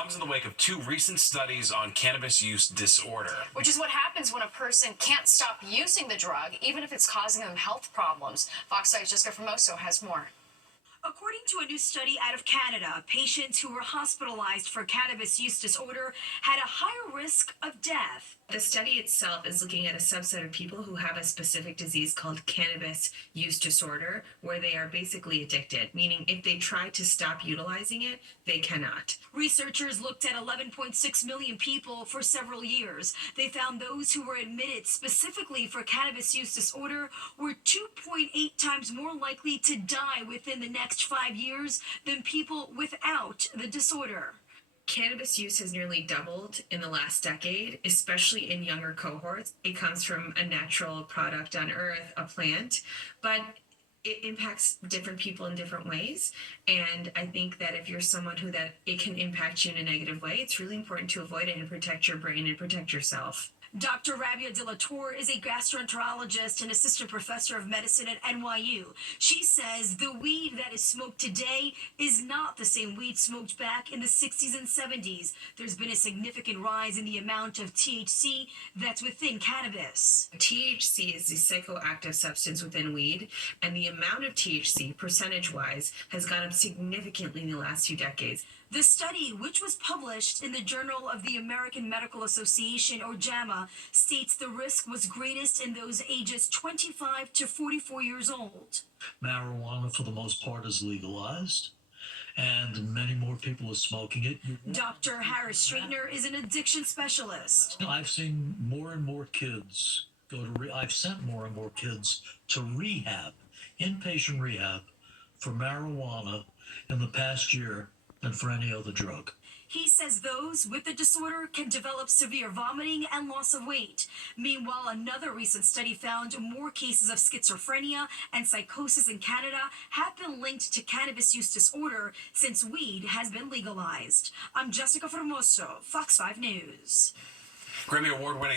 Comes in the wake of two recent studies on cannabis use disorder. Which is what happens when a person can't stop using the drug, even if it's causing them health problems. Fox 5's Jessica Formoso has more. According to a new study out of Canada, patients who were hospitalized for cannabis use disorder had a higher risk of death. The study itself is looking at a subset of people who have a specific disease called cannabis use disorder, where they are basically addicted, meaning if they try to stop utilizing it, they cannot. Researchers looked at 11.6 million people for several years. They found those who were admitted specifically for cannabis use disorder were 2.8 times more likely to die within the next 5 years than people without the disorder. Cannabis use has nearly doubled in the last decade, especially in younger cohorts. It comes from a natural product on earth, a plant, but it impacts different people in different ways. And I think that if you're someone who that it can impact you in a negative way, it's really important to avoid it and protect your brain and protect yourself. Dr. Rabia De La Torre is a gastroenterologist and assistant professor of medicine at NYU. She says the weed that is smoked today is not the same weed smoked back in the 60s and 70s. There's been a significant rise in the amount of THC that's within cannabis. THC is the psychoactive substance within weed, and the amount of THC, percentage-wise, has gone up significantly in the last few decades. The study, which was published in the Journal of the American Medical Association, or JAMA, states the risk was greatest in those ages 25 to 44 years old. Marijuana, for the most part, is legalized, and many more people are smoking it. Dr. Harris Straightner is an addiction specialist. I've seen more and more kids I've sent more and more kids to rehab, inpatient rehab, for marijuana in the past year than for any other drug. He says those with the disorder can develop severe vomiting and loss of weight. Meanwhile, another recent study found more cases of schizophrenia and psychosis in Canada have been linked to cannabis use disorder since weed has been legalized. I'm Jessica Formoso, Fox 5 News. Grammy Award winning